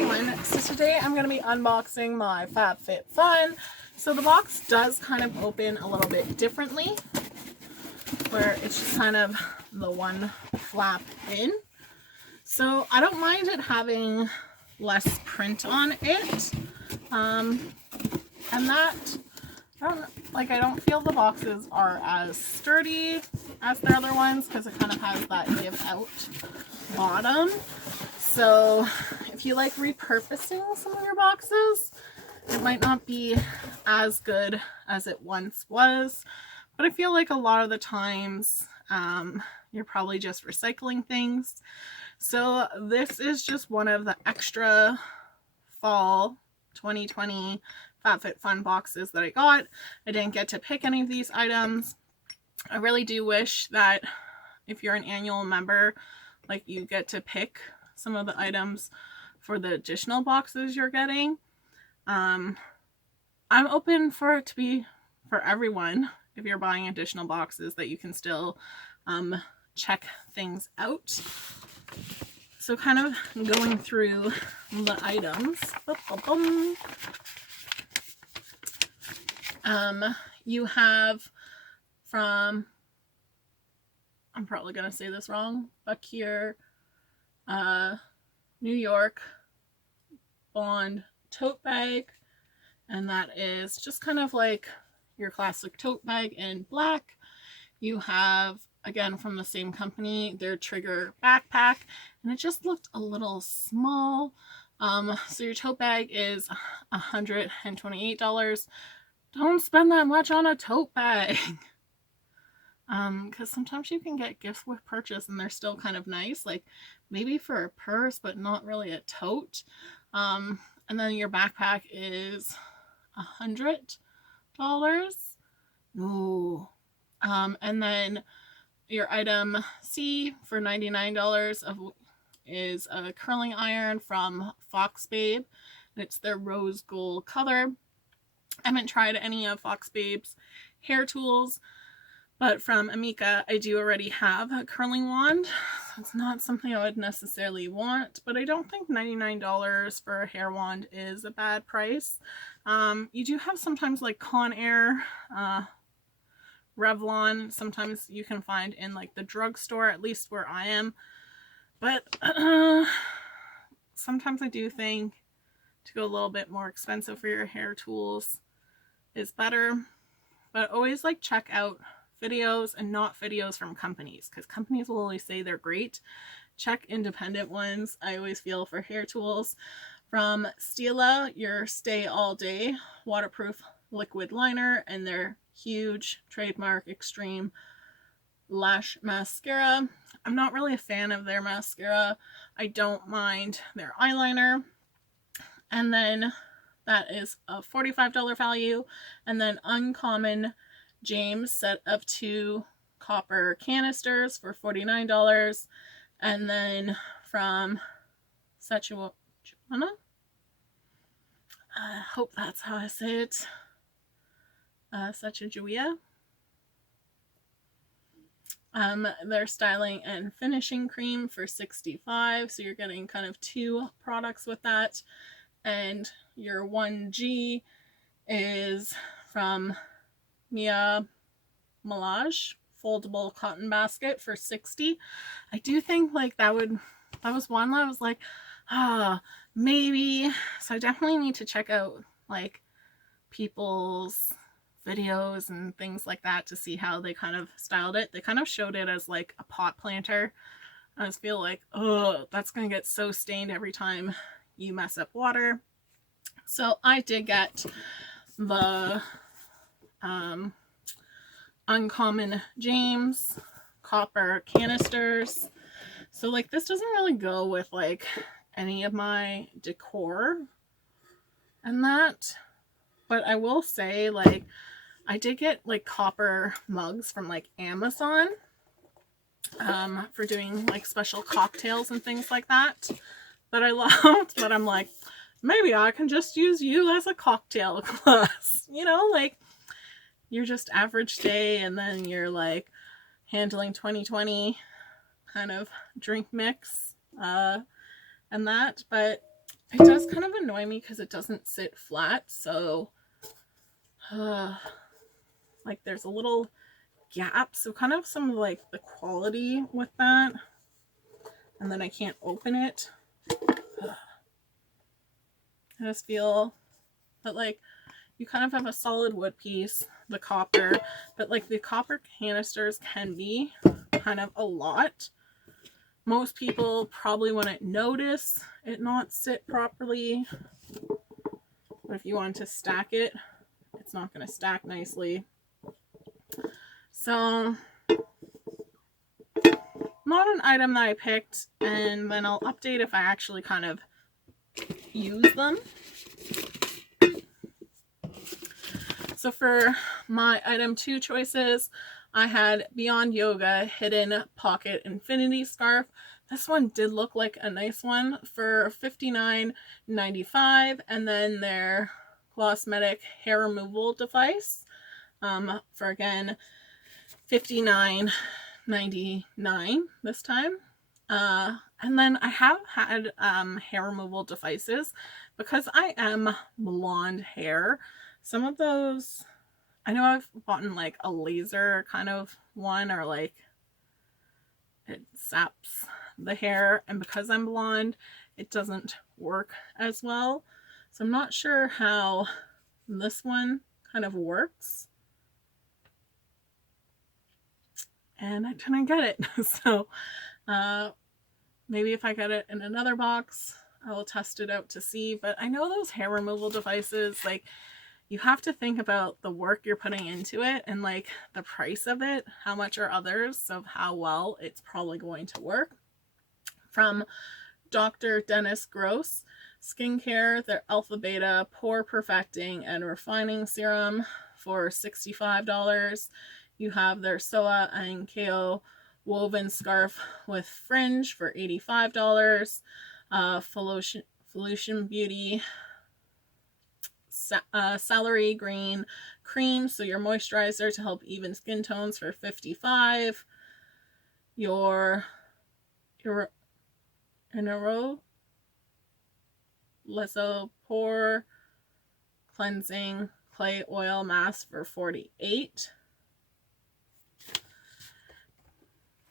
everyone, so today I'm going to be unboxing my FABFITFUN. So the box does kind of open a little bit differently, where it's just kind of the one flap in. So I don't mind it having less print on it, and that, I don't feel the boxes are as sturdy as their other ones because it kind of has that give out bottom. So if you like repurposing some of your boxes, it might not be as good as it once was, but I feel like a lot of the times you're probably just recycling things. So this is just one of the extra fall 2020 FABFITFUN boxes that I got. I didn't get to pick any of these items. I really do wish that if you're an annual member, like, you get to pick some of the items for the additional boxes you're getting. I'm open for it to be for everyone. If you're buying additional boxes, that you can still check things out. So kind of going through the items. You have from, I'm probably gonna say this wrong, Bakir, New York Bond tote bag, and that is just kind of like your classic tote bag in black. You have, again, from the same company, their Trigger backpack, and it just looked a little small. So your tote bag is $128. Don't spend that much on a tote bag. Because sometimes you can get gifts with purchase and they're still kind of nice, like maybe for a purse, but not really a tote. And then your backpack is $100. Ooh. And then your item C for $99 is a curling iron from Fox Babe. It's their rose gold color. I haven't tried any of Fox Babe's hair tools, but from Amika, I do already have a curling wand. So it's not something I would necessarily want, but I don't think $99 for a hair wand is a bad price. You do have sometimes like Conair, Revlon, sometimes you can find in like the drugstore, at least where I am. But sometimes I do think to go a little bit more expensive for your hair tools is better. But always like check out videos and not videos from companies, because companies will always say they're great. Check independent ones. I always feel for hair tools. From Stila, your Stay All Day waterproof liquid liner, and their huge trademark extreme lash mascara. I'm not really a fan of their mascara. I don't mind their eyeliner. And then that is a $45 value. And then Uncommon James set of 2 copper canisters for $49. And then from Sachua, I hope that's how I say it, Sachua, their styling and finishing cream for $65. So you're getting kind of 2 products with that. And your 1G is from Mia Malage foldable cotton basket for $60. I do think like that was one that I was like, maybe. So I definitely need to check out like people's videos and things like that to see how they kind of styled it. They kind of showed it as like a pot planter. I just feel like, oh, that's gonna get so stained every time you mess up water. So I did get the Uncommon James copper canisters. So like this doesn't really go with like any of my decor and that, but I will say like I did get like copper mugs from like Amazon for doing like special cocktails and things like that I loved. But I'm like, maybe I can just use you as a cocktail glass, you know, like you're just average day and then you're like handling 2020 kind of drink mix and that. But it does kind of annoy me because it doesn't sit flat. So like there's a little gap. So kind of some of like the quality with that. And then I can't open it. I just feel that like you kind of have a solid wood piece, the copper, but like the copper canisters can be kind of a lot. Most people probably wouldn't notice it not sit properly, but if you want to stack it, it's not going to stack nicely. So not an item that I picked, and then I'll update if I actually kind of use them. So for my item 2 choices, I had Beyond Yoga Hidden Pocket Infinity Scarf. This one did look like a nice one for $59.95, and then their Glossmetic hair removal device for again $59.99 this time. And then I have had hair removal devices because I am blonde hair. Some of those, I know I've bought like a laser kind of one, or like it saps the hair, and because I'm blonde, it doesn't work as well. So I'm not sure how this one kind of works. And I didn't get it. So maybe if I get it in another box, I will test it out to see. But I know those hair removal devices, like, you have to think about the work you're putting into it and like the price of it. How much are others of how well it's probably going to work. From Dr. Dennis Gross Skincare, their Alpha Beta Pore Perfecting and Refining Serum for $65. You have their Soa and KO Woven Scarf with Fringe for $85. Felution Beauty Celery Green Cream, so your moisturizer to help even skin tones, for $55. Your Leso Pore Cleansing Clay Oil Mask for $48.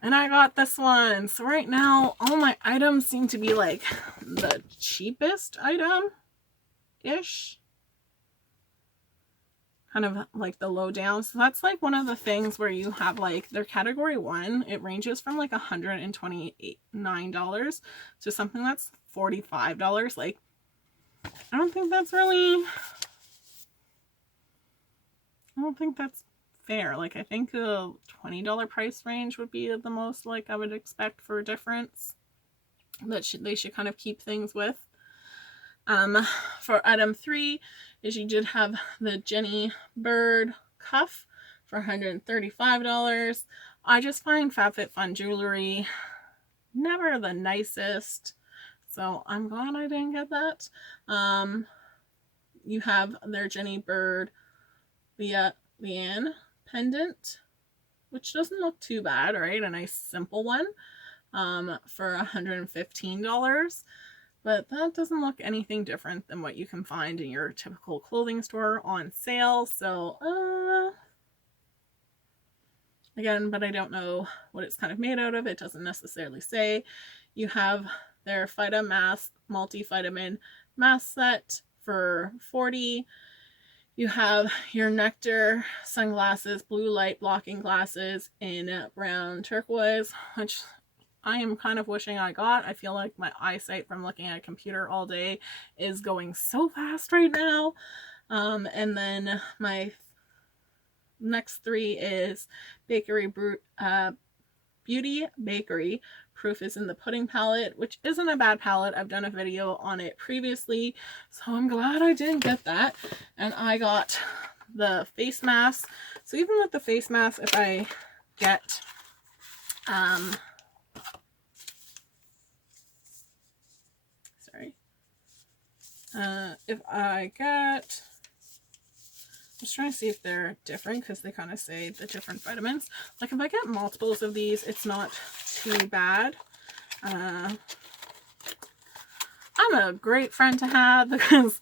And I got this one. So right now, all my items seem to be like the cheapest item-ish. Kind of like the low down. So that's like one of the things where you have like their category 1. It ranges from like $129 to something that's $45. Like, I don't think that's fair. Like, I think a $20 price range would be the most like I would expect for a difference that they should kind of keep things with. For item 3 is you did have the Jenny Bird cuff for $135. I just find FABFITFUN jewelry never the nicest, so I'm glad I didn't get that. You have their Jenny Bird Leanne pendant, which doesn't look too bad, right? A nice simple one for $115. But that doesn't look anything different than what you can find in your typical clothing store on sale. So, again, but I don't know what it's kind of made out of. It doesn't necessarily say. You have their Phyta Mask Multivitamin Mask Set for $40. You have your Nectar sunglasses, blue light blocking glasses in brown turquoise, which I am kind of wishing I got. I feel like my eyesight from looking at a computer all day is going so fast right now. And then my next 3 is Beauty Bakery Proof is in the Pudding palette, which isn't a bad palette. I've done a video on it previously, so I'm glad I didn't get that. And I got the face mask. So even with the face mask, if I get if I get, I'm just trying to see if they're different because they kind of say the different vitamins. Like if I get multiples of these, it's not too bad. I I'm a great friend to have because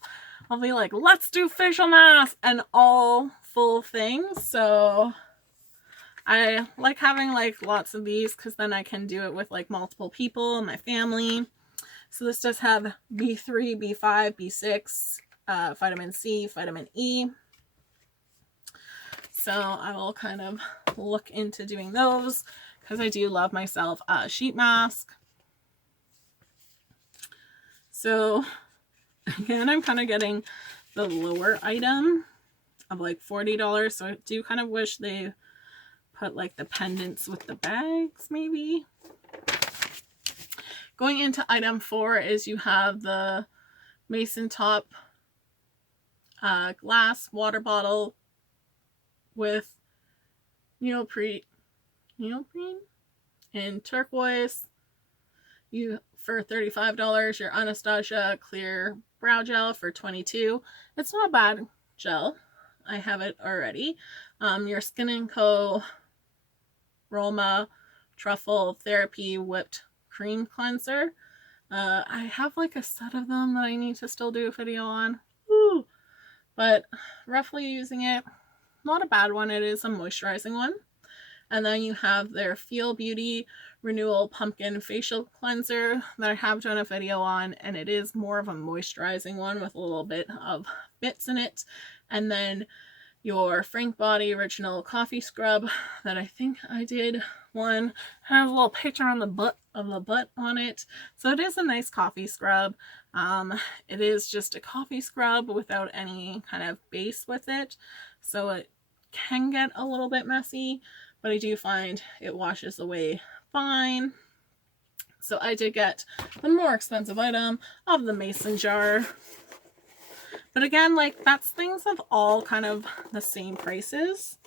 I'll be like, let's do facial masks and all full things. So I like having like lots of these because then I can do it with like multiple people in my family. So this does have B3, B5, B6, vitamin C, vitamin E. So I will kind of look into doing those because I do love myself a sheet mask. So again, I'm kind of getting the lower item of like $40. So I do kind of wish they put like the pendants with the bags maybe. Going into item 4 is you have the Mason Top glass water bottle with neoprene in turquoise. You for $35, your Anastasia clear brow gel for $22. It's not a bad gel. I have it already. Your Skin & Co. Roma Truffle Therapy Whipped Cream Cleanser. I have like a set of them that I need to still do a video on. Woo! But roughly using it, not a bad one. It is a moisturizing one. And then you have their Feel Beauty Renewal Pumpkin Facial Cleanser that I have done a video on, and it is more of a moisturizing one with a little bit of bits in it. And then your Frank Body Original Coffee Scrub that I think I did one. Has a little picture on the butt on it. So it is a nice coffee scrub. It is just a coffee scrub without any kind of base with it. So it can get a little bit messy, but I do find it washes away fine. So I did get the more expensive item of the mason jar. But again, like, that's things of all kind of the same prices.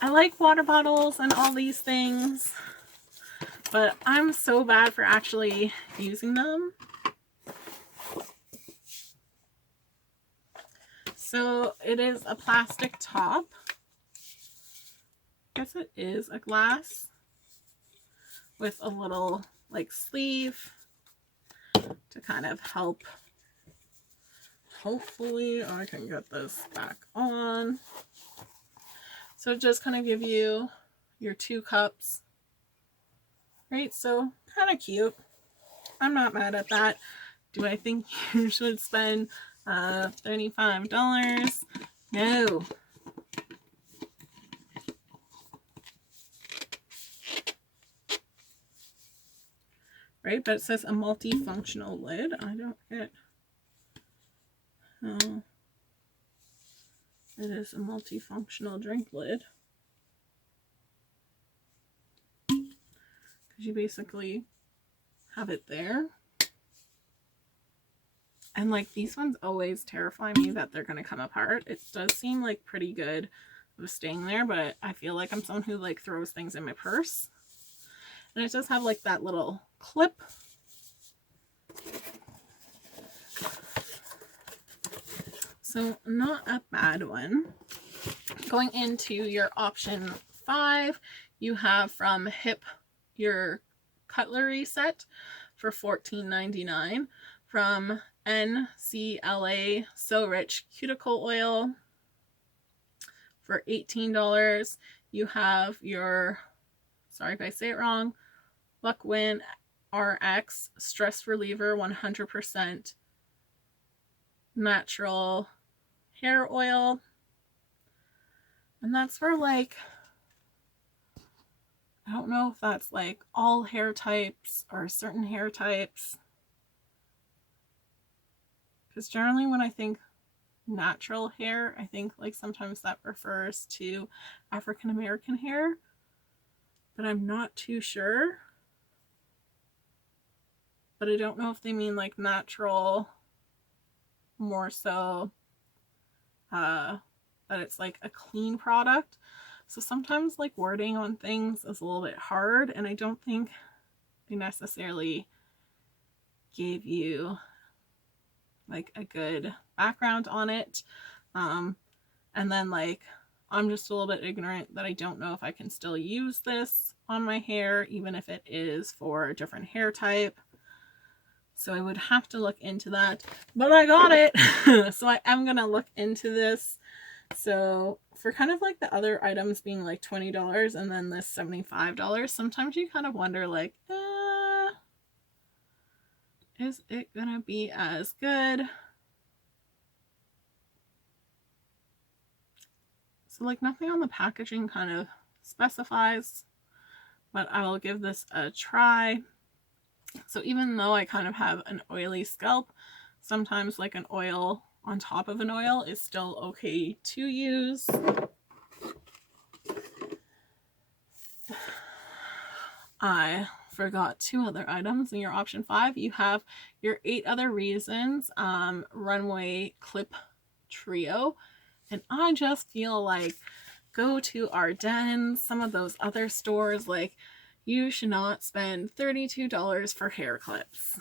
I like water bottles and all these things, but I'm so bad for actually using them. So it is a plastic top. I guess it is a glass with a little like sleeve to kind of help. Hopefully I can get this back on. So just kind of give you your 2 cups. Right, so kind of cute. I'm not mad at that. Do I think you should spend $35? No. Right, but it says a multifunctional lid. I don't get how it is a multifunctional drink lid. Because you basically have it there. And like these ones always terrify me that they're going to come apart. It does seem like pretty good of staying there, but I feel like I'm someone who like throws things in my purse. And it does have like that little clip. So not a bad one. Going into your option 5, you have from Hip your cutlery set for $14.99. From NCLA So Rich Cuticle Oil for $18. You have your, sorry if I say it wrong, Buckwin RX Stress Reliever 100% natural hair oil. And that's for like, I don't know if that's like all hair types or certain hair types. Because generally when I think natural hair, I think like sometimes that refers to African American hair. But I'm not too sure. But I don't know if they mean like natural more so that it's like a clean product. So sometimes like wording on things is a little bit hard, and I don't think they necessarily gave you like a good background on it. And then like I'm just a little bit ignorant that I don't know if I can still use this on my hair, even if it is for a different hair type. So I would have to look into that, but I got it. So I am gonna look into this. So for kind of like the other items being like $20 and then this $75, sometimes you kind of wonder like, is it gonna be as good? So like nothing on the packaging kind of specifies, but I will give this a try. So even though I kind of have an oily scalp, sometimes like an oil on top of an oil is still okay to use. I forgot 2 other items in your option 5. You have your 8 Other Reasons runway clip trio, and I just feel like go to Ardennes, some of those other stores, like you should not spend $32 for hair clips.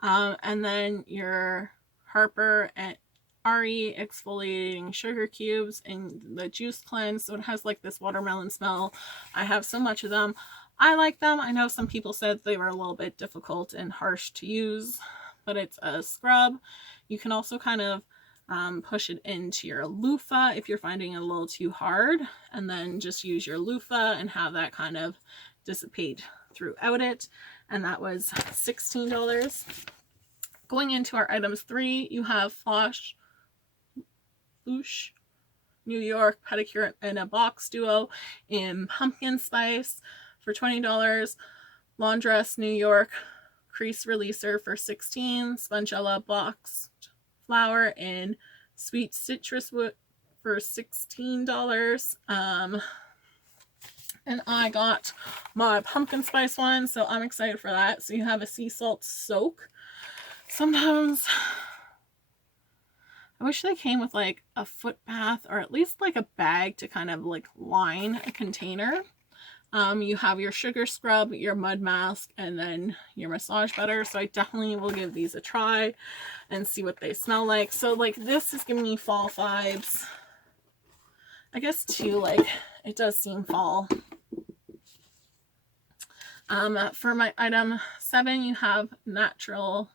And then your Harper and RE exfoliating sugar cubes in the juice cleanse. So it has like this watermelon smell. I have so much of them. I like them. I know some people said they were a little bit difficult and harsh to use, but it's a scrub. You can also kind of push it into your loofah if you're finding it a little too hard, and then just use your loofah and have that kind of dissipate throughout it. And that was $16. Going into our items 3, you have Flush New York pedicure in a box duo in pumpkin spice for $20. Laundress New York crease releaser for $16. Spongella boxed flower in sweet citrus wood for $16. And I got my pumpkin spice one, so I'm excited for that. So you have a sea salt soak. Sometimes I wish they came with like a foot bath or at least like a bag to kind of like line a container. You have your sugar scrub, your mud mask, and then your massage butter. So I definitely will give these a try and see what they smell like. So like this is giving me fall vibes. I guess too, like it does seem fall. For my item 7, you have Natural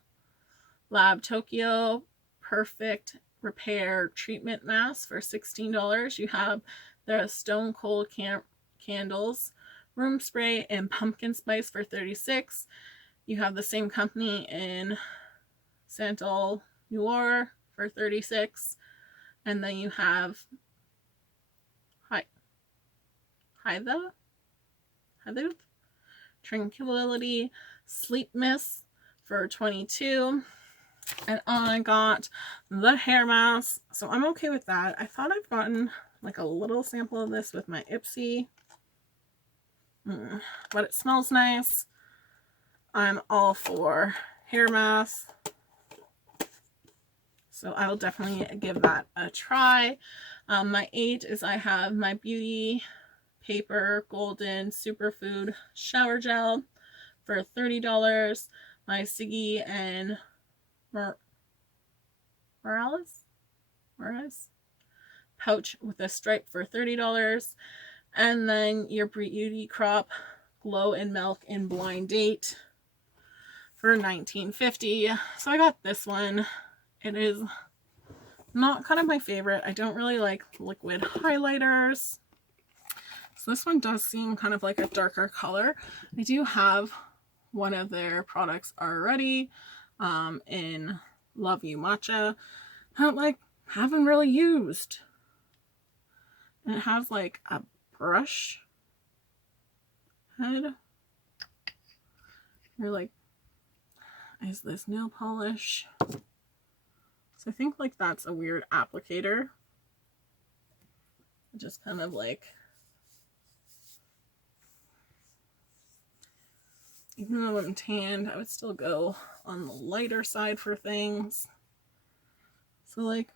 Lab Tokyo Perfect Repair Treatment Mask for $16. You have the Stone Cold Candles Room Spray and Pumpkin Spice for $36. You have the same company in Santal Noir for $36. And then you have Hythe Tranquility Sleep Mist for $22. And I got the hair mask, so I'm okay with that. I thought I'd gotten like a little sample of this with my Ipsy, but it smells nice. I'm all for hair masks, so I will definitely give that a try. My 8 is I have my Beauty Paper Golden Superfood Shower Gel for $30. My Siggy and Morales pouch with a stripe for $30. And then your Beauty Crop Glow and Milk in Blind Date for $19.50. So I got this one. It is not kind of my favorite. I don't really like liquid highlighters. So this one does seem kind of like a darker color. I do have one of their products already in Love You Matcha. I haven't really used. And it has like a brush head. You're like, is this nail polish? So I think like that's a weird applicator. Just kind of like, even though I'm tanned, I would still go on the lighter side for things. So like,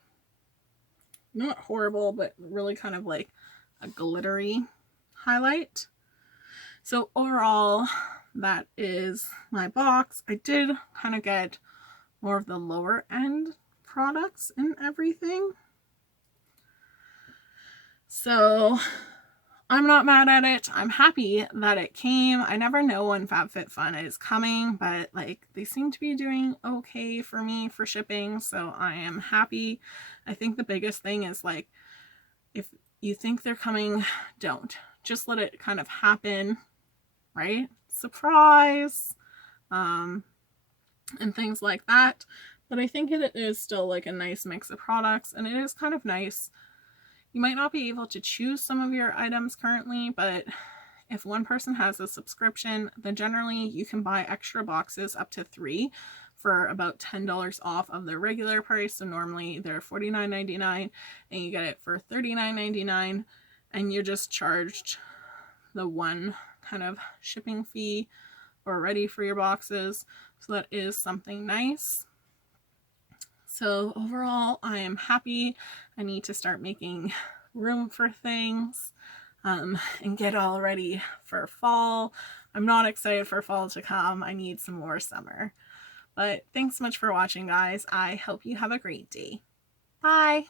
not horrible, but really kind of like a glittery highlight. So overall, that is my box. I did kind of get more of the lower end products and everything. So I'm not mad at it. I'm happy that it came. I never know when FABFITFUN is coming, but like they seem to be doing okay for me for shipping, so I am happy. I think the biggest thing is like if you think they're coming, don't. Just let it kind of happen, right? Surprise. And things like that. But I think it is still like a nice mix of products, and it is kind of nice. You might not be able to choose some of your items currently, but if one person has a subscription, then generally you can buy extra boxes up to 3 for about $10 off of their regular price. So normally they're $49.99 and you get it for $39.99, and you're just charged the one kind of shipping fee already for your boxes. So that is something nice. So overall, I am happy. I need to start making room for things and get all ready for fall. I'm not excited for fall to come. I need some more summer. But thanks so much for watching, guys. I hope you have a great day. Bye.